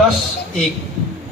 10:1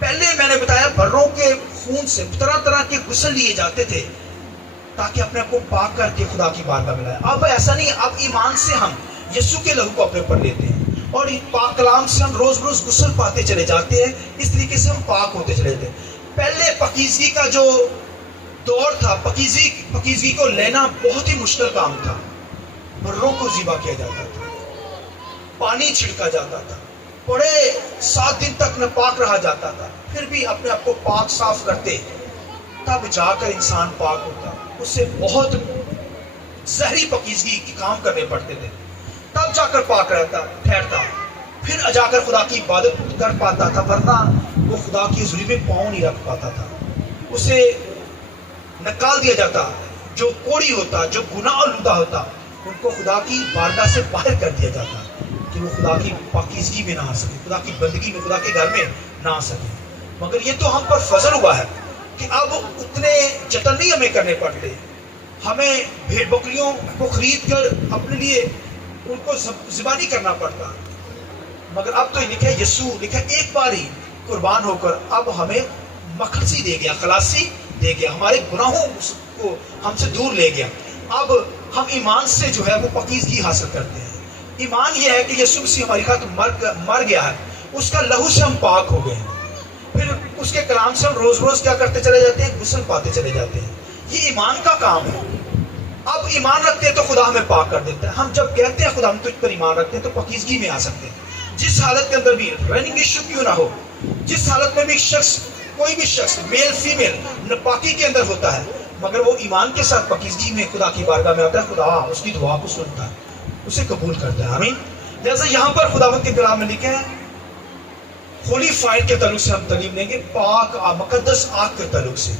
پہلے میں نے بتایا بھروں کے خون سے طرح طرح کے غسل لیے جاتے تھے تاکہ اپنے آپ کو پاک کر کے خدا کی بارگاہ میں لائے. اب ایسا نہیں, اب ایمان سے ہم یسوع کے لہو کو اپنے اوپر لیتے ہیں اور پاک کلام سے ہم روز روز غسل پاتے چلے جاتے ہیں. اس طریقے سے ہم پاک ہوتے چلے جاتے ہیں. پہلے پاکیزگی کا جو دور تھا, پاکیزگی کو لینا بہت ہی مشکل کام تھا. بھروں کو ذبح کیا جاتا تھا, پانی چھڑکا جاتا تھا, بڑے 7 دن تک ناپاک رہا جاتا تھا, پھر بھی اپنے آپ کو پاک صاف کرتے تب جا کر انسان پاک ہوتا. اس سے بہت زہری پاکیزگی کے کام کرنے پڑتے تھے تب جا کر پاک ٹھہرتا, پھر جا کر خدا کی عبادت کر پاتا تھا, ورنہ وہ خدا کی حضوری میں پاؤں نہیں رکھ پاتا تھا. اسے نکال دیا جاتا. جو کوڑی ہوتا, جو گناہ آلودہ ہوتا, ان کو خدا کی بارگاہ سے باہر کر دیا جاتا کہ وہ خدا کی پاکیزگی میں نہ آ سکے, خدا کی بندگی میں, خدا کے گھر میں نہ آ سکے. مگر یہ تو ہم پر فضل ہوا ہے کہ اب اتنے جتن نہیں ہمیں کرنے پڑتے. ہمیں بھیڑ بکریوں کو خرید کر اپنے لیے ان کو ذبح نہیں کرنا پڑتا. مگر اب تو لکھا یسوع لکھا ایک بار ہی قربان ہو کر اب ہمیں مخلصی دے گیا, خلاصی دے گیا, ہمارے گناہوں کو ہم سے دور لے گیا. اب ہم ایمان سے جو ہے وہ پاکیزگی حاصل کرتے ہیں. ایمان یہ ہے کہ یسوع مسیح ہماری خاطر مر گیا ہے, اس کا لہو سے ہم پاک ہو گئے ہیں. پھر اس کے کلام سے ہم روز روز کیا کرتے چلے جاتے ہیں, غسل پاتے چلے جاتے ہیں. یہ ایمان کا کام ہے. اب ایمان رکھتے ہیں تو خدا ہمیں پاک کر دیتا ہے. ہم جب کہتے ہیں خدا ہم تجھ پر ایمان رکھتے ہیں تو پاکیزگی میں آ سکتے ہیں. جس حالت کے اندر بھی رننگ ایشو کیوں نہ ہو, جس حالت میں بھی کوئی بھی شخص میل فیمیل ناپاکی کے اندر ہوتا ہے, مگر وہ ایمان کے ساتھ پاکیزگی میں خدا کی بارگاہ میں آتا ہے, خدا اس کی دعا کو سنتا ہے, اسے قبول کرتا ہے. آمین. جیسا یہاں پر خداوند کے کلام میں لکھا ہے, ہولی فائر کے تعلق سے ہم تعلیم لیں گے, پاک مقدس آگ کے تعلق سے.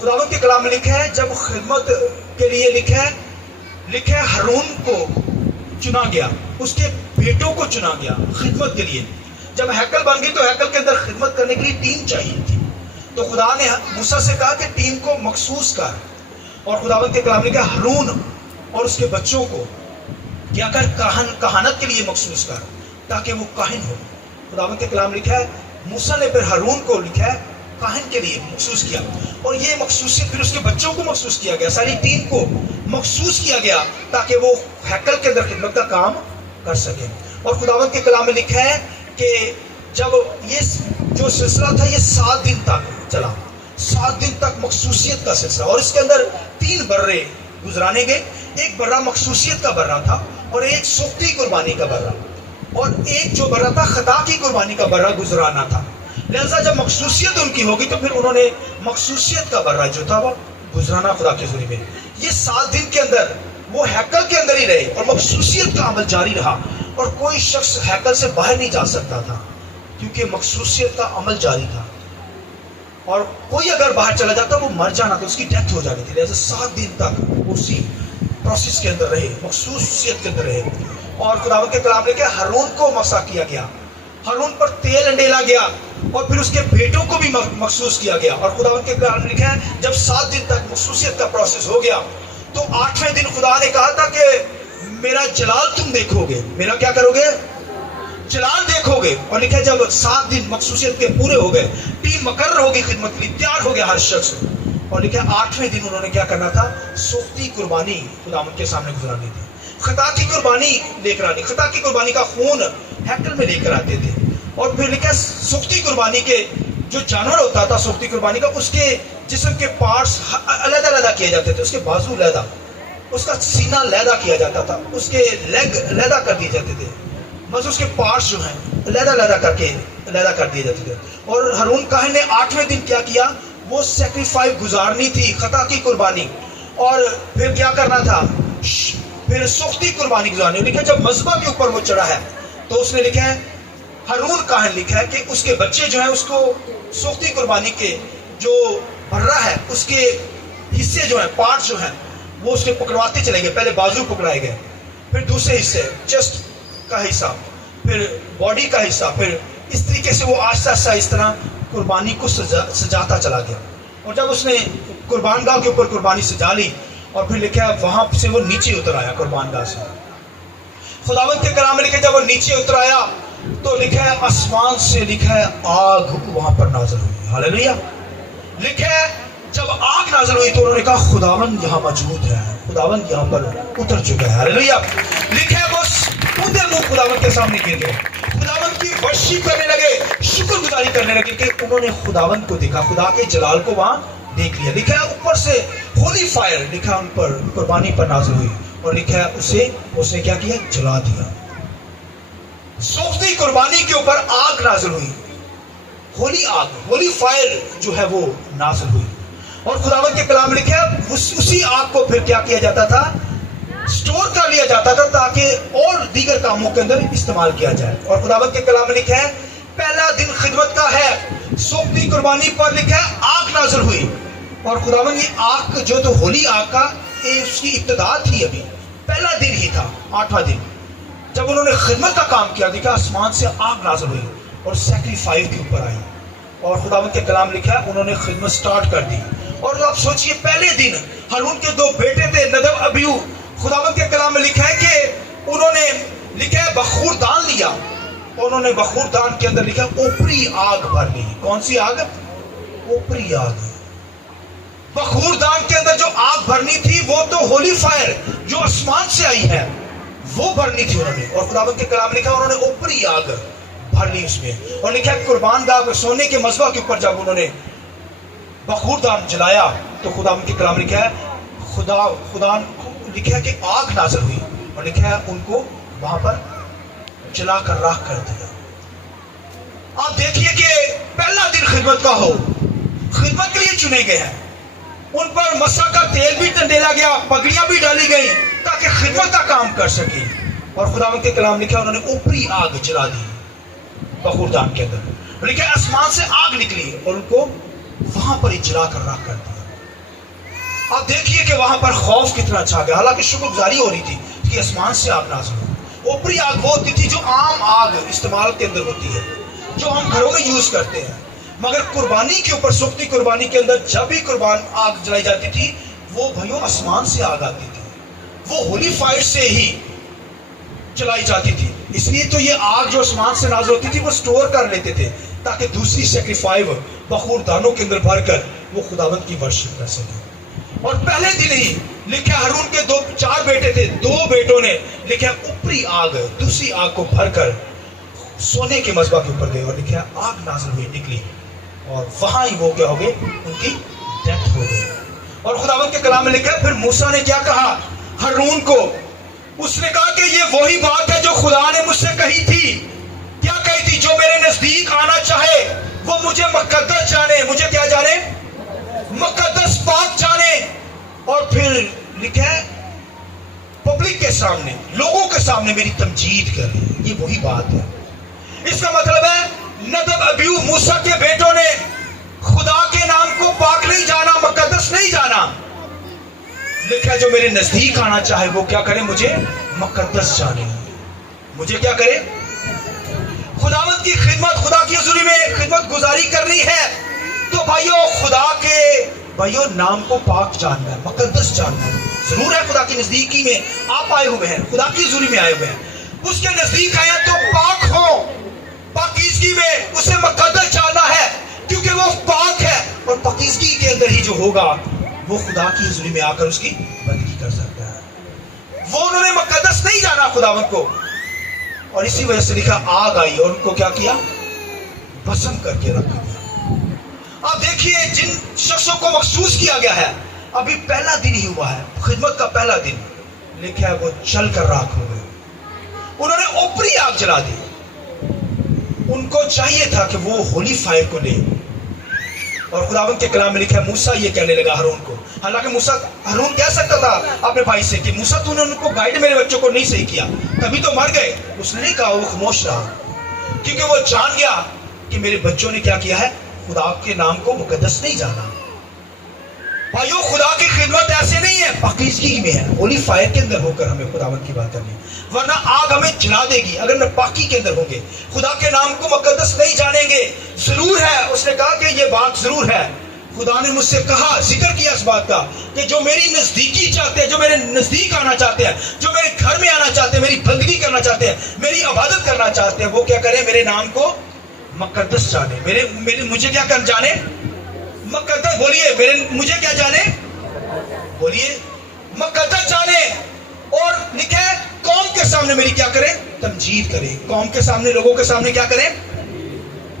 خداوند کے کلام میں لکھا ہے جب خدمت کے لیے لکھا ہے ہارون کو چنا گیا, اس کے بیٹوں کو چنا گیا خدمت کے لیے. جب ہیکل بن گئی تو ہیکل کے اندر خدمت کرنے کے لیے ٹیم چاہیے تھی, تو خدا نے موسیٰ سے کہا کہ ٹیم کو مخصوص کر, اور خداوند کے کلام میں لکھا ہے ہارون اور اس کے بچوں کو کیا کر کہانت کے لیے مخصوص کر تاکہ وہ کاہن ہو. خداوند کے کلام لکھا ہے موسیٰ نے پھر ہارون کو لکھا ہے کاہن کے لیے مخصوص کیا, اور یہ مخصوصیت پھر اس کے بچوں کو مخصوص کیا گیا, ساری ٹیم کو مخصوص کیا گیا تاکہ وہ ہیکل کے اندر خدمت کا کام کر سکے. اور خداوند کے کلام میں لکھا ہے کہ جب یہ جو سلسلہ تھا یہ 7 دن تک چلا, 7 دن تک مخصوصیت کا سلسلہ, اور اس کے اندر 3 برے گزرانے گئے. ایک برہ مخصوصیت کا برہ تھا, اور ایک سوختی قربانی کا برہ, اور ایک جو برہ تھا خطا کی قربانی کا برہ گزرانا تھا. لہذا جب مخصوصیت ان کی ہوگی تو پھر انہوں نے مخصوصیت کا برہ جو تھا وہ گزرانا خدا کے ذریعے میں. یہ 7 دن کے اندر وہ ہیکل کے اندر ہی رہے اور مخصوصیت کا عمل جاری رہا, اور کوئی شخص ہیکل سے باہر نہیں جا سکتا تھا کیونکہ مخصوصیت کا عمل جاری تھا, اور کوئی اگر باہر چلا جاتا وہ مر جانا تو اس کی ڈیتھ ہو جانی تھی. لہذا 7 دن تک اسی پروسیس کے اندر رہے, مخصوصیت کے اندر رہے. اور خداوند کے کلام لکھا ہے ہارون کو مسح کیا گیا, ہارون پر تیل انڈیلا گیا, اور پھر اس کے بیٹوں کو بھی مخصوص کیا گیا. اور خداوند کے کلام لکھا ہے جب 7 دن تک مخصوصیت کا پروسیس ہو گیا تو 8ویں دن خدا نے کہا تھا کہ میرا جلال تم دیکھو گے, میرا کیا کرو گے, جلال دیکھو گے. اور لکھا ہے جب 7 دن مخصوصیت کے پورے ہو گئے, ٹیم مقرر ہوگی خدمت کے لیے, تیار ہو گیا ہر شخص, اور لکھا ہے 8ویں دن انہوں نے کیا کرنا تھا, سوختی قربانی خداوند کے سامنے گزرانی تھی. خطا کی قربانی لے کر آنی, خطا کی قربانی کا خون ہیکل میں لے کر آتے تھے. اور پھر لکھا ہے سوختی قربانی کے جو جانور ہوتا تھا سوختی قربانی کا, اس کے جسم کے پارٹس علیحدہ علیحدہ کیے جاتے تھے, اس کے بازو علیحدہ, اس کا سینہ علیحدہ کیا جاتا تھا, اس کے لیگ علیحدہ کر دیے جاتے تھے, بس اس کے پارٹس جو ہیں علیحدہ علیحدہ کر دیے جاتے تھے. اور ہارون کاہن نے 8ویں دن کیا کیا, وہ سیکریفائس گزارنی تھی خطا کی قربانی, اور پھر کیا کرنا تھا, پھر سوختی قربانی گزارنی. لکھا جب مذبح کے اوپر وہ چڑھا ہے تو اس نے لکھا ہے ہارون کاہن لکھا ہے کہ اس کے بچے جو ہیں اس کو سوختی قربانی کے جو برہ ہے اس کے حصے جو ہیں, پارٹ جو ہیں, وہ اس کے پکڑواتے چلے گئے. پہلے بازو پکڑائے گئے, پھر دوسرے حصے چیسٹ کا حصہ, پھر باڈی کا حصہ, پھر اس طریقے سے وہ آہستہ آہستہ اس طرح قربانی کو سجاتا چلا گیا. اور جب اس نے قربان گاہ کے اوپر قربانی سجا لی, اور پھر لکھا ہے وہاں سے وہ نیچے اتر آیا قربان گاہ سے. خداوند کے کلام میں لکھا جب وہ نیچے اتر آیا تو لکھا ہے آسمان سے لکھا ہے آگ وہاں پر نازل ہوئی. ہاللیلویا. لکھا ہے جب آگ نازل ہوئی تو انہوں نے کہا خداوند یہاں موجود ہے, خداوند یہاں پر اتر چکا ہے. ہاللیلویا. لکھا ہے وہ اونھے منہ خداوند کے سامنے گر گئے, خداوند کی ورشپ کرنے لگے, شکر گزاری کرنے لگے کہ انہوں نے خداوند کو دیکھا, خدا کے جلال کو وہاں دیکھ لیا. لکھا ہے اوپر سے ہولی فائر لکھا ان پر قربانی پر نازل ہوئی, اور لکھا ہے اس نے کیا کیا, جلا دیا. سوکھتی قربانی کے اوپر آگ نازل ہوئی, ہولی آگ, ہولی فائر جو ہے وہ نازل ہوئی. اور خداوند کے کلام لکھا ہے اسی آگ کو پھر کیا کیا جاتا تھا, سٹور کر لیا جاتا تھا تاکہ اور دیگر کاموں کے اندر استعمال کیا جائے. اور خداوند کے کلام لکھا ہے پہلا دن خدمت کا ہے, سوکھتی قربانی پر لکھا ہے آگ نازل ہوئی. اور خداوند یہ آگ جو تو ہولی آگ کا اس کی ابتدا تھی, ابھی پہلا دن ہی تھا, 8واں دن جب انہوں نے خدمت کا کام کیا, دیکھا آسمان سے آگ نازل ہوئی اور سیکریفائس کے اوپر آئی. اور خداوند کے کلام لکھا ہے انہوں نے خدمت سٹارٹ کر دی. اور آپ سوچئے پہلے دن ہارون کے 2 بیٹے تھے ندب ابیو, خداوند کے کلام میں لکھا ہے کہ انہوں نے لکھا ہے بخور دان لیا, اور انہوں نے بخور دان کے اندر لکھا اوپری آگ بھر لی. کون سی آگ؟ اوپری آگ. بخور دان کے اندر جو آگ بھرنی تھی وہ تو ہولی فائر جو آسمان سے آئی ہے وہ بھرنی تھی انہوں نے. اور خداوند کے کلام لکھا انہوں نے اوپری آگ بھر لی اس میں. اور لکھا ہے قربان داغ سونے کے مذبح کے اوپر جب انہوں نے بخور دان جلایا تو خداوند کے کلام لکھا ہے خدا لکھا ہے کہ آگ نازل ہوئی, اور لکھا ہے ان کو وہاں پر جلا کر راکھ کر دیا. آپ دیکھیے کہ پہلا دن خدمت کا ہو, خدمت کے لیے چنے گئے ہیں, ان پر مسا کا تیل بھی ڈالا گیا, پگڑیاں بھی ڈالی گئی تاکہ خدمت کا کام کر سکے. اور خداوند کے کلام لکھا انہوں نے اوپری آگ جلا دی بخور دان کے اندر. لکھا آسمان سے آگ نکلی اور ان کو وہاں پر ہی جلا کر راکھ کر دیا. آپ دیکھیے کہ وہاں پر خوف کتنا چھا گیا, حالانکہ شکر گزاری ہو رہی تھی کہ آسمان سے آگ نازل ہوئی. اوپری آگ وہ ہوتی تھی جو عام آگ استعمال کے اندر ہوتی ہے, جو ہم گھروں میں یوز کرتے ہیں, مگر قربانی کے اوپر سوکھتی قربانی کے اندر جب بھی قربان آگ جلائی جاتی تھی وہ بھائیوں آسمان سے آگ آتی تھی, وہ ہولی فائر سے ہی جلائی جاتی تھی. اس لیے تو یہ آگ جو آسمان سے نازل ہوتی تھی وہ سٹور کر لیتے تھے تاکہ دوسری سیکریفائس بخور دانوں کے اندر بھر کر وہ خداوند کی ورشپ کر سکے. اور پہلے دن ہی لکھا ہارون کے 4 بیٹے تھے, 2 بیٹوں نے لکھا اوپری آگ دوسری آگ کو بھر کر سونے کے مذبح کے اوپر گئے, اور لکھا آگ نازل ہوئی نکلی, اور وہاں ہی وہ کیا ہو گئے, ان کی ڈیتھ ہو گئی. اور خداوند کے کلام میں لکھا پھر موسیٰ نے کیا کہا ہارون کو, اس نے کہا کہ یہ وہی بات ہے جو خدا نے مجھ سے کہی تھی. کیا کہی تھی؟ جو میرے نزدیک آنا چاہے وہ مجھے مقدس جانے. مجھے کیا جانے؟ مقدس پاک جانے. اور پھر لکھا ہے پبلک کے سامنے, لوگوں کے سامنے میری تمجید کرے. یہ وہی بات ہے. اس کا مطلب ہے ندب ابیو موسیٰ کے بیٹوں نے خدا کے نام کو پاک نہیں جانا, مقدس نہیں جانا. لکھا ہے جو میرے نزدیک آنا چاہے وہ کیا کرے, مجھے مقدس جانے. مجھے کیا کرے؟ خداوند کی خدمت, خدا کی حضوری میں خدمت گزاری کرنی ہے تو بھائیو خدا کے نام کو پاک جاننا ہے, مقدس جاننا ہے. ضرور ہے خدا کی نزدیکی میں آپ آئے ہوئے ہیں, خدا کی حضوری میں آئے ہوئے ہیں, اس کے نزدیک آئے تو پاک ہو, پاکیزگی میں اسے مقدس جاننا ہے کیونکہ وہ پاک ہے. اور پاکیزگی کے اندر ہی جو ہوگا وہ خدا کی حضوری میں آ کر اس کی بندگی کر سکتا ہے. وہ انہوں نے مقدس نہیں جانا خداوند کو, اور اسی وجہ سے لکھا آگ آئی اور ان کو کیا کیا, بھسم کر کے رکھ دیا. آپ دیکھیے جن شخصوں کو مخصوص کیا گیا ہے, ابھی پہلا دن ہی ہوا ہے, خدمت کا پہلا دن, لکھا ہے وہ چل کر راکھ ہو گئے. انہوں نے اوپری آگ جلا دی. ان کو چاہیے تھا کہ وہ ہولی فائر کو لے. اور خداوند کے کلام میں لکھا ہے موسیٰ یہ کہنے لگا ہارون کو, حالانکہ ہارون کہہ سکتا تھا اپنے بھائی سے کہ موسیٰ تو نے ان کو گائیڈ میرے بچوں کو نہیں صحیح کیا, تبھی تو مر گئے. اس نے نہیں کہا, وہ خاموش رہا کیونکہ وہ جان گیا کہ میرے بچوں نے کیا کیا ہے, خدا کے نام کو مقدس نہیں جانا. بھائیو خدا کی خدمت ایسے نہیں ہے, پاکیزگی میں ہے, ہولی فائر کے اندر ہو کر ہمیں خداوند کی بات کرنی ہے, ورنہ آگ ہمیں جلا دے گی اگر نہ پاکی کے اندر ہوں گے, خدا کے نام کو مقدس نہیں جانیں گے. ضرور ہے, اس نے کہا کہ یہ بات ضرور ہے, خدا نے مجھ سے کہا، ذکر کیا اس بات کا کہ جو میری نزدیکی چاہتے ہیں، جو میرے نزدیک آنا چاہتے ہیں، جو میرے گھر میں آنا چاہتے ہیں، میری بندگی کرنا چاہتے ہیں، میری عبادت کرنا چاہتے ہیں، وہ کیا کریں؟ میرے نام کو مقدس جانے. مجھے کیا کر جانے؟ مقدس. بولیے مجھے کیا جانے؟ بولیے مقدس جانے. اور لکھے قوم کے سامنے میری کیا کریں؟ تمجید کریں. قوم کے سامنے، لوگوں کے سامنے کیا کریں؟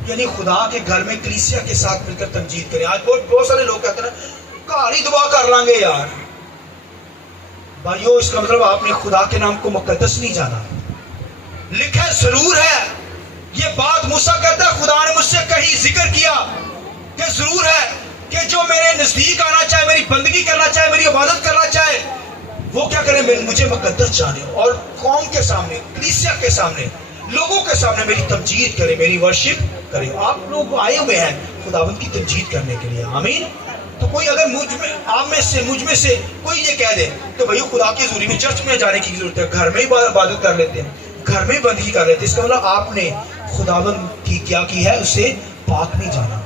یعنی خدا کے گھر میں کلیسیا کے ساتھ مل کر تمجید کریں. آج بہت سارے لوگ کہتے ہیں کاری دعا کر لیں گے یار. بھائیو اس کا مطلب آپ نے خدا کے نام کو مقدس نہیں جانا. لکھا ضرور ہے، یہ بات موسیٰ کہتا ہے خدا نے مجھ سے کہی، ذکر کیا کہ ضرور ہے کہ جو میرے نزدیک آنا چاہے، میری بندگی کرنا چاہے، میری عبادت کرنا چاہے، وہ کیا کریں؟ مجھے مقدس جانے اور قوم کے سامنے، کلیسیا کے سامنے، لوگوں کے سامنے میری تمجید کرے، میری ورشپ کرے. آپ لوگ آئے ہوئے ہیں خداوند کی تمجید کرنے کے لیے. آمین. تو کوئی اگر مجھ میں سے کوئی یہ کہہ دے کہ بھائی خدا کی حضوری میں چرچ میں جانے کی ضرورت ہے، گھر میں ہی عبادت کر لیتے ہیں، گھر میں بندگی کر لیتے ہیں، اس کا مطلب آپ نے خداوند کی کیا کی ہے؟ اسے پاک نہیں جانا.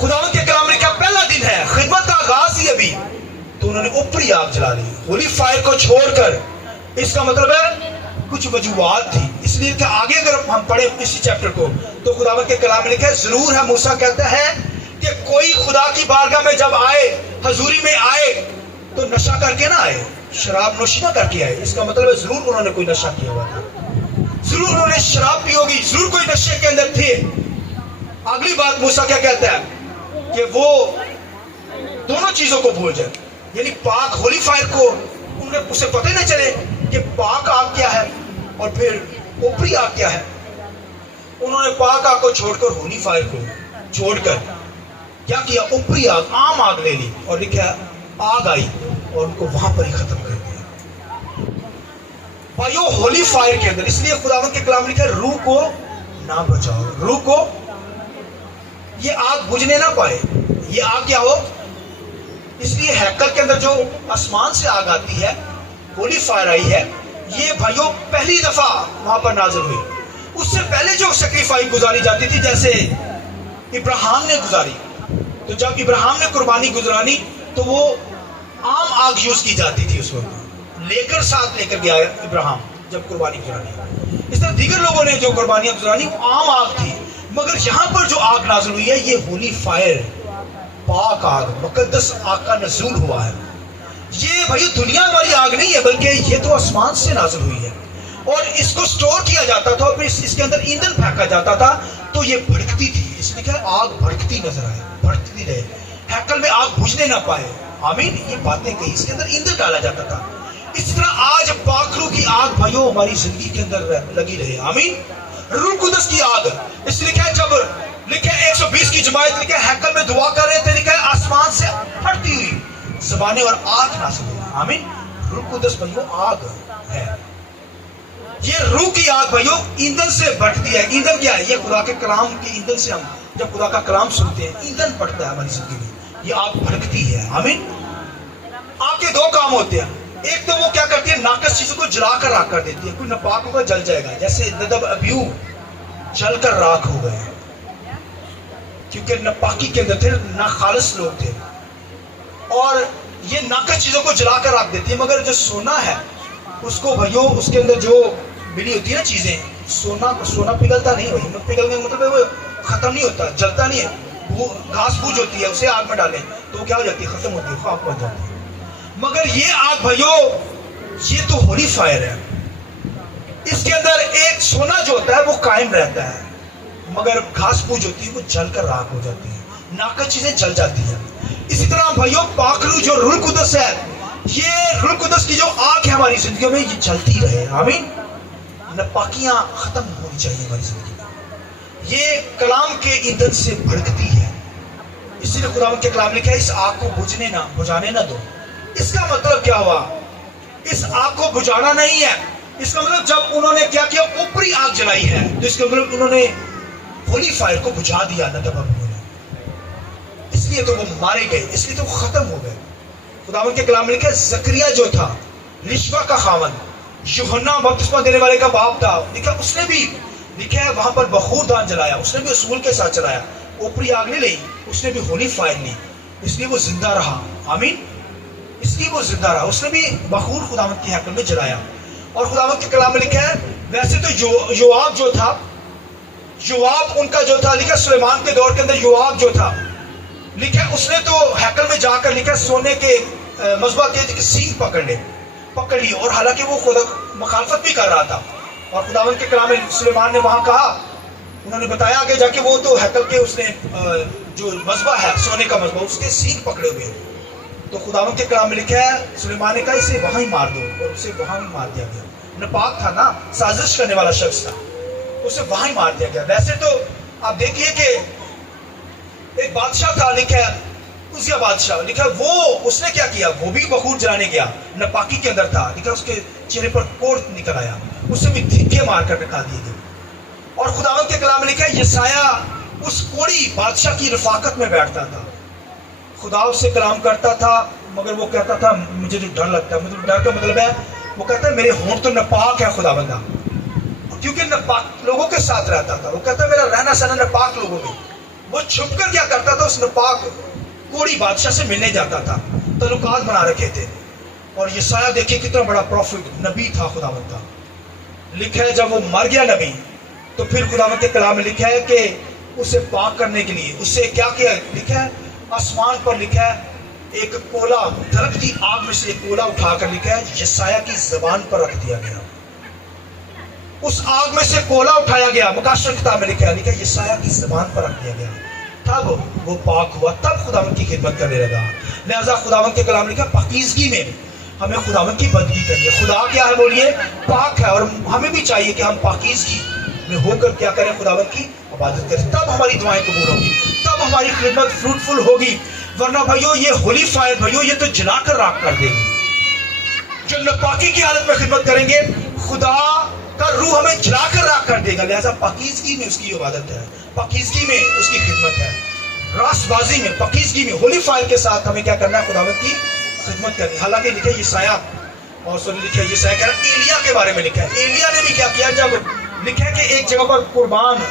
خداوند کے کلام نے کہا پہلا دن ہے، خدمت کا آغاز ہی ابھی، تو انہوں نے اوپری آگ جلا لی ہولی فائر کو چھوڑ کر. اس کا مطلب ہے کچھ وجوہات تھی. اس لیے کہ آگے اگر ہم پڑھیں اسی چیپٹر کو تو خداوند کے کلام میں لکھا ہے ضرور ہے. موسیٰ کہتا ہے کہ کوئی خدا کی بارگاہ میں جب آئے، حضوری میں آئے، تو نشہ کر کے نہ آئے، شراب نوشی نہ کر کے آئے. اس کا مطلب ہے ضرور انہوں نے کوئی نشہ کیا ہوا تھا، ضرور انہوں نے شراب پی ہوگی، ضرور کوئی نشے کے اندر تھے. اگلی بات موسیٰ کیا کہتا ہے کہ وہ دونوں چیزوں کو بھول جائے. یعنی پاک ہولی فائر کو اسے پتہ نہ چلے کہ پاک آگ کیا ہے اور پھر اوپری آگ کیا ہے. انہوں نے پاک آگ کو چھوڑ کر ہولی فائر کو چھوڑ کر کیا کیا؟ اوپری آگ، عام آگ لے لی اور لکھا آگ آئی اور ان کو وہاں پر ہی ختم کر دیا. بھائیو ہولی فائر کے اندر اس لیے خداوند کے کلام لکھا ہے روح کو نہ بچاؤ، روح کو یہ آگ بجھنے نہ پائے. یہ آگ کیا ہو؟ اس لیے ہیکل کے اندر جو آسمان سے آگ آتی ہے، ہولی فائر آئی ہے، یہ بھائیوں پہلی دفعہ وہاں پر نازل ہوئی. اس سے پہلے جو سیکریفائی گزاری جاتی تھی، جیسے ابراہیم نے گزاری، تو جب ابراہیم نے قربانی گزرانی تو وہ عام آگ یوز کی جاتی تھی. اس وقت ساتھ لے کر گیا ابراہیم جب قربانی گزرانی. اس طرح دیگر لوگوں نے جو قربانیاں گزرانی وہ عام آگ تھی، مگر یہاں پر جو آگ نازل ہوئی ہے یہ ہولی فائر، پاک آگ، مقدس آگ کا نزول ہوا ہے. یہ بھائی دنیا والی آگ نہیں ہے، بلکہ یہ تو آسمان سے نازل ہوئی ہے. اور اس کو سٹور کیا جاتا تھا اور پھر اس کے اندر ایندھن پھینکا جاتا تھا تو یہ بھڑکتی تھی. اس میں کیا آگ بھڑکتی نظر آئے، بھڑکتی رہے، ہیکل میں آگ بجھنے نہ پائے. آمین. یہ باتیں کہی، اس کے اندر ایندھن ڈالا جاتا تھا. اس طرح آج پاک روح کی آگ بھائیو ہماری زندگی کے اندر لگی رہے. آمین. روح قدس کی آگ. اس لیے کیا جب لکھے 120 کی جماعت لکھے ہیکل میں دعا کر رہے تھے، لکھے آسمان سے پھٹتی ہوئی زبانیں اور آگ نازل ہوئی. آمین. روح قدس بھائیو آگ ہے. یہ روح کی آگ بھائیو ایندھن سے بڑھتی ہے. ایندھن کیا ہے؟ یہ خدا کے کلام کے ایندھن سے، ہم جب خدا کا کلام سنتے ہیں ایندھن بڑھتا ہے ہماری زندگی میں، یہ آگ بھڑکتی ہے. آمین. آگ کے دو کام ہوتے ہیں. ایک تو وہ کیا کرتی ہے؟ ناقص چیزوں کو جلا کر راکھ کر دیتی ہے. کوئی ناپاک ہوگا جل جائے گا، جیسے ندب ابیو جل کر راکھ ہو گئے کیونکہ ناپاکی کے اندر تھے، ناخالص لوگ تھے. اور یہ ناقص چیزوں کو جلا کر رکھ دیتی ہے. مگر جو سونا ہے اس کو بھائیو اس کے اندر جو ملی ہوتی ہے نا چیزیں، سونا پگھلتا نہیں. وہی پگھلنے کا مطلب ہے وہ ختم نہیں ہوتا، جلتا نہیں ہے. وہ گھاس پھوس ہوتی ہے، اسے آگ میں ڈالیں تو کیا ہو جاتی ہے؟ ختم ہوتی ہے، خاک بن جاتی ہے. مگر یہ آگ بھائیو یہ تو ہولی فائر ہے. اس کے اندر ایک سونا جو ہوتا ہے وہ قائم رہتا ہے، مگر گھاس پھوس ہوتی ہے وہ جل کر راکھ ہو جاتی ہے، ناقص چیزیں جل جاتی ہیں. اسی طرح بھائیو پاک روح جو روح القدس ہے، یہ روح القدس کی جو آگ ہے ہماری زندگیوں میں یہ جلتی رہے. آمین. ناپاکیاں ختم ہونی چاہیے ہماری زندگی میں. یہ کلام کے ایندھن سے بھڑکتی ہے. اسی لیے خداوند کے کلام لکھا ہے اس آگ کو بجھانے نہ دو. اس کا مطلب کیا ہوا؟ اس آگ کو بجھانا نہیں ہے. اس کا مطلب جب انہوں نے کیا کیا؟ اوپری آگ جلائی ہے، تو اس کا مطلب انہوں نے ہولی فائر کو بجھا دیا. ندب ابیو نے، اس لیے تو وہ مارے گئے، اس لیے تو وہ ختم ہو گئے. خداوند کے کلام میں لکھا ہے زکریا جو تھا رشوہ کا خاوند، یوحنا بپتسمہ دینے والے کا باپ تھا، لکھا اس نے بھی لکھا ہے وہاں پر بخور دان جلایا، اس نے بھی اصول کے ساتھ چلایا. اوپری آگ نہیں لی, اس نے بھی ہولی فائر لی, اس لیے وہ زندہ رہا. آمین. اس لیے وہ زندہ رہا, اس نے بھی بخور خداوند کی ہیکل میں جلایا. اور خداوند کے کلام میں لکھا ہے, ویسے تو یوآب جو تھا, یوآب ان کا جو تھا, لکھا سلیمان کے دور کے اندر یوآب جو تھا, لکھا اس نے تو ہیکل میں جا کر لکھا سونے کے مذبح کے سینگ پکڑ لی, اور حالانکہ وہ خدا مخالفت بھی کر رہا تھا. اور خداوند کے کلام میں سلیمان نے وہاں کہا, انہوں نے بتایا کہ جا کے وہ تو ہیکل کے اس نے جو مذبح ہے سونے کا مذبح, اس کے سینگ پکڑے ہوئے. تو خداوند کے کلام میں لکھا ہے سلیمان نے کہا اسے وہاں ہی مار دو, اور اسے وہاں ہی مار دیا گیا. نپاک تھا نا, سازش کرنے والا شخص تھا, اسے وہاں ہی مار دیا گیا. ویسے تو آپ دیکھیے کہ ایک بادشاہ تھا, لکھا ہے عزیہ بادشاہ, لکھا وہ اس نے کیا کیا, وہ بھی بخور جلانے گیا, نپاکی کے اندر تھا, لکھا اس کے چہرے پر کوڑ نکل آیا, اسے بھی دھکے مار کر ٹکا دیے گئے. اور خداوند کے کلام میں لکھا ہے یسایہ اس کوڑی بادشاہ کی رفاقت میں بیٹھتا تھا, خدا اس سے کلام کرتا تھا, مگر وہ کہتا تھا مجھے تو ڈر لگتا ہے. مطلب ڈر کا مطلب ہے وہ کہتا ہے میرے ہونٹ تو نپاک ہے خدا بندہ, کیونکہ نپاک لوگوں کے ساتھ رہتا تھا. وہ کہتا ہے میرا رہنا سہنا نپاک لوگوں میں. وہ چھپ کر کیا کرتا تھا, اس نپاک کوڑی بادشاہ سے ملنے جاتا تھا, تعلقات بنا رکھے تھے. اور یسایہ دیکھیے کتنا بڑا پروفٹ نبی تھا خداوند کا. لکھا ہے جب وہ مر گیا نبی, تو پھر خداوند کے کلام میں لکھا ہے کہ اسے پاک کرنے کے لیے اسے کیا کیا, لکھا ہے آسمان پر لکھا ہے ایک کولا, دھڑکتی آگ میں سے ایک کولا اٹھا کر لکھا ہے یسایہ کی زبان پر رکھ دیا گیا. اس آگ میں سے کولا اٹھایا گیا, مکاشفہ کتاب میں لکھا ہے یسایہ کی زبان پر رکھ دیا گیا. تب وہ پاک ہوا, تب خداوند کی خدمت کرنے لگا. لہذا خداوند کے کلام لکھا پاکیزگی میں ہمیں خداوند کی بندگی کرنی ہے. خدا کیا ہے بولیے, پاک ہے, اور ہمیں بھی چاہیے کہ ہم پاکیزگی میں ہو کر کیا کریں, خداوند کی عبادت کریں. تب ہماری دعائیں قبول ہوگی, تب ہماری خدمت فروٹفل ہوگی. ورنہ بھائیو یہ ہولی فائر بھائیو یہ تو جلا کر راکھ کر دے گی. جو ناپاکی کی حالت میں خدمت کریں گے, خدا کا روح ہمیں جلا کر راکھ کر دے گا. لہذا پاکیزگی میں اس کی عبادت ہے, پاکیزگی میں اس کی خدمت ہے, راست بازی میں, پاکیزگی میں, ہولی فائر کے ساتھ ہمیں کیا کرنا ہے, خداوند کی خدمت کرنی. حالانکہ لکھا ہے یسایہ, اور سن لکھا ہے یسایہ کہہ رہا ہے ایلیا کے بارے میں لکھا ہے, ایلیا نے بھی کیا کیا, جب لکھا ہے کہ ایک جگہ پر قربان,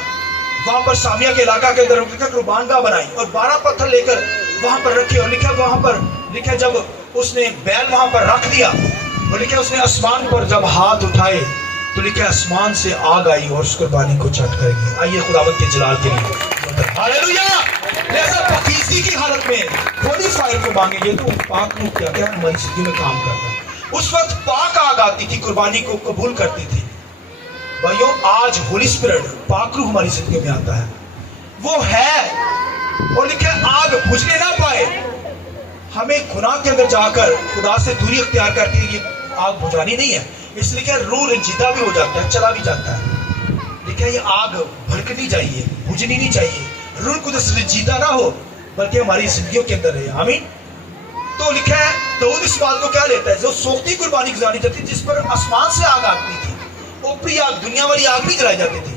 وہاں پر سامیہ کے علاقہ کے اندر قربان گاہ بنائی اور 12 پتھر لے کر وہاں پر رکھے. اور لکھا وہاں پر لکھا جب اس نے بیل وہاں پر رکھ دیا, اور لکھا اس نے آسمان پر جب ہاتھ اٹھائے تو لکھا آسمان سے آگ آئی اور اس قربانی کو چٹ کر گئی. آئیے خداوند کے جلال کے لیے ہاللیلویا. لہذا پاکیزگی کی حالت میں ہولی فائر کو مانگیں گے تو پاک روح کیا کیا ہماری زندگی میں کام کرتا ہے. اس وقت پاک آگ آتی تھی, قربانی کو قبول کرتی تھی. بھائیو آج ہولی اسپرٹ پاک روح ہماری زندگی میں آتا ہے, وہ ہے, اور لکھا ہے آگ بجھنے نہ پائے. ہمیں گناہ کے اندر جا کر خدا سے دوری اختیار کرتی ہے, یہ آگ بجھانی نہیں ہے. اس لیے کہ روح رنجیدہ بھی ہو جاتا ہے, چلا بھی جاتا ہے. لیکن یہ آگ بھڑکنی چاہیے, بجھنی نہیں چاہیے. روح القدس رنجیدہ نہ ہو بلکہ ہماری زندگیوں کے اندر رہے. آمین. تو لکھا ہے داؤد اس بات کو کیا لیتا ہے, جو سوکھتی قربانی گزاری جاتی جس پر آسمان سے آگ آتی تھی, اوپری آگ, دنیا والی آگ نہیں جلائی جاتی تھی.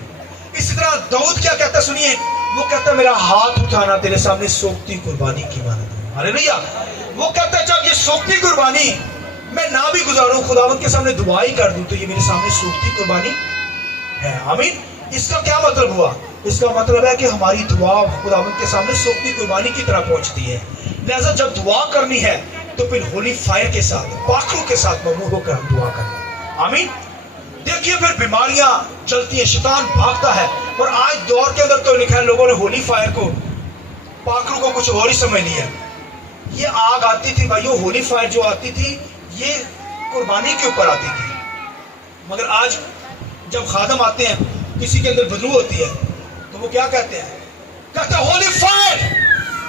اسی طرح داؤد کیا کہتا ہے سنیے, وہ کہتا ہے میرا ہاتھ اٹھانا تیرے سامنے سوکھتی قربانی کی مانند ہے. ہاللیلویا. وہ کہتا ہے جب یہ سوکھتی قربانی میں نہ بھی گزاروں, خداوند کے سامنے دعا ہی کر دوں, تو یہ میرے سامنے سوکھتی قربانی ہے. آمین. اس کا کیا مطلب ہوا, اس کا مطلب ہے کہ ہماری دعا خداوند کے سامنے سوکھتی قربانی کی طرح پہنچتی ہے. لہذا جب دعا کرنی ہے تو پھر ہولی فائر کے ساتھ, پاک روح کے ساتھ ممنوع ہو کر ہم دعا کریں. آمین. دیکھیے پھر بیماریاں چلتی ہیں, شیطان بھاگتا ہے. اور آج دور کے اندر تو لکھا ہے لوگوں نے ہولی فائر کو, پاک روح کو کچھ اور ہی سمجھ لیا. یہ آگ آتی تھی بھائیو, ہولی فائر جو آتی تھی یہ قربانی کے اوپر آتی تھی. مگر آج جب خادم آتے ہیں, کسی کے اندر بدبو ہوتی ہے تو وہ کیا کہتے ہیں, کہتے ہیں ہولی فائر,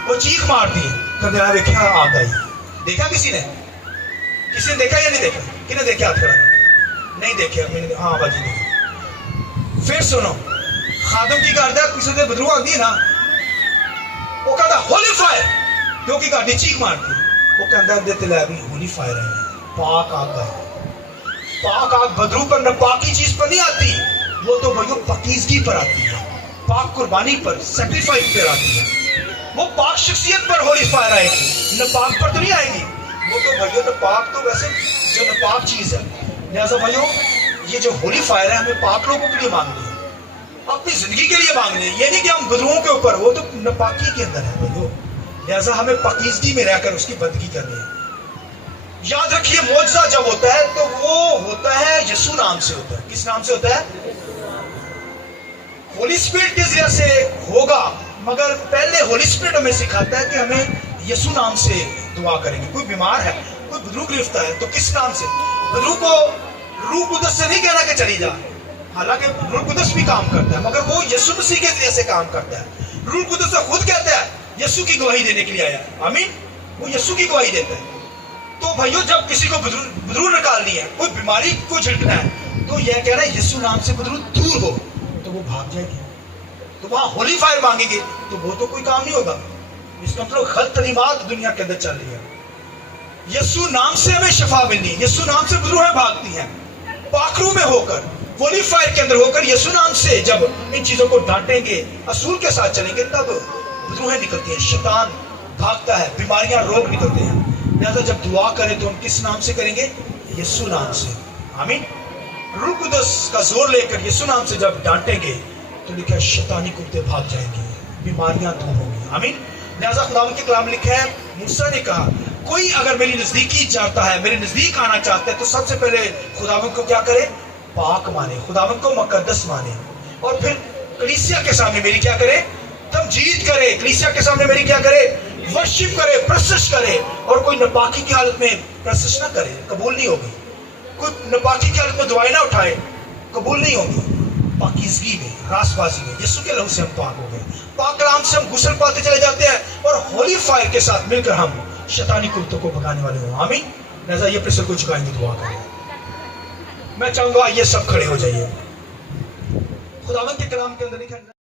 وہ چیخ مارتی ہے, کہتے ہیں دیکھا آگ آئی. دیکھا کسی نے دیکھا یا نہیں دیکھا, کنے دیکھا ہاتھ کھڑا, نہیں دیکھا, ہاں باجی دیکھا. پھر سنو, خادم کی گاڑی کسی نے بدبو آتی ہے نا, وہ کہتا ہولی فائر, جو کی گاڑی چیخ مارتی ہے, وہ کہتا ہے دیتے لے ابھی ہولی فائر ہے, پاک آگ ہے. پاک آگ بدرو پر نہ پاکی چیز پر نہیں آتی, وہ تو بھائیو پاکیزگی پر آتی ہے, پاک قربانی پر, سیکریفائس پر آتی ہے. وہ پاک شخصیت پر ہولی فائر آئے گی, نہ پاک پر تو نہیں آئے گی. وہ تو بھائیو تو پاک تو ویسے جو نہ پاک چیز ہے. لہذا بھائیو یہ جو ہولی فائر ہے ہمیں پاک لوگوں کے لیے مانگنی ہے. اپنی زندگی کے لیے مانگنے، یہ نہیں کہ ہم بدروؤں کے اوپر، وہ تو ناپاکی کے اندر ہے بھائیو، لہٰذا ہمیں پاکیزگی میں رہ کر اس کی بندگی کرنی ہے۔ یاد رکھیے معجزہ جب ہوتا ہے تو وہ ہوتا ہے یسوع نام سے ہوتا ہے۔ کس نام سے ہوتا ہے؟ ہولی اسپرٹ کے ذریعے سے ہوگا، مگر پہلے ہولی اسپرٹ ہمیں سکھاتا ہے کہ ہمیں یسوع نام سے دعا کریں گے۔ کوئی بیمار ہے، کوئی بدرو گرفتہ ہے تو کس نام سے؟ بدرو کو روح قدس سے نہیں کہنا کہ چلی جا، حالانکہ روح قدس بھی کام کرتا ہے، مگر وہ یسوع مسیح کے ذریعے سے کام کرتا ہے۔ روح قدس خود کہتا ہے یسوع کی گواہی دینے کے لیے آیا ہے، آمین، وہ یسوع کی گواہی دیتا ہے۔ تو بھائیو جب کسی کو بدرو نکالنی ہے، کوئی بیماری کو جھڑکنا ہے، تو یہ کہہ رہا ہے یسوع نام سے بدرو دور ہو، تو وہ بھاگ جائے گی۔ تو وہاں ہولی فائر مانگیں گے تو وہ تو کوئی کام نہیں ہوگا۔ اس کا مطلب غلط تعلیمات دنیا کے اندر چل رہی ہے۔ یسوع نام سے ہمیں شفا ملنی ہے، یسوع نام سے بدروہیں بھاگتی ہیں۔ پاکرو میں ہو کر، ہولی فائر کے اندر ہو کر یسوع نام سے جب ان چیزوں کو ڈانٹیں گے، اصول کے ساتھ چلیں گے، تب بدروہیں نکلتی ہیں، شیطان بھاگتا ہے، بیماریاں، روگ نکلتے ہیں۔ لہذا جب دعا کریں تو ہم کس نام سے کریں گے؟ یسوع نام سے، آمین۔ روح قدس کا زور لے کر یسوع نام سے جب ڈانٹیں گے تو لکھا ہے شیطانی کتے بھاگ جائیں گے، بیماریاں دور ہوں گی، آمین۔ لہذا خداوند کے کلام لکھا ہے، موسیٰ نے کہا کوئی اگر میری نزدیکی چاہتا ہے، میرے نزدیک آنا چاہتا ہے، تو سب سے پہلے خداوند کو کیا کرے؟ پاک مانے، خداوند کو مقدس مانے، اور پھر کلیسیا کے سامنے میری کیا کرے؟ تمجید کرے، کلیسیا کے سامنے میری کیا کرے؟ ورشپ کرے، پرستش کرے، اور کوئی ناپاکی کی حالت میں پرستش نہ کرے، قبول نہیں ہوگی۔ کوئی ناپاکی کی حالت میں دعائیں نہ اٹھائے، قبول نہیں ہوگی۔ پاکیزگی میں، راست بازی میں، یسوع کے لہو سے ہم پاک ہو گئے، پاک کلام سے ہم غسل پاتے چلے جاتے ہیں، اور ہولی فائر کے ساتھ مل کر ہم شیطانی کتوں کو بھگانے والے ہوں، آمین۔ لہذا یہ پھر سے کو جھکائیں گے، دعا کریں۔ میں چاہوں گا یہ سب کھڑے ہو جائیے۔ خداوند کے کلام کے اندر لکھا ہے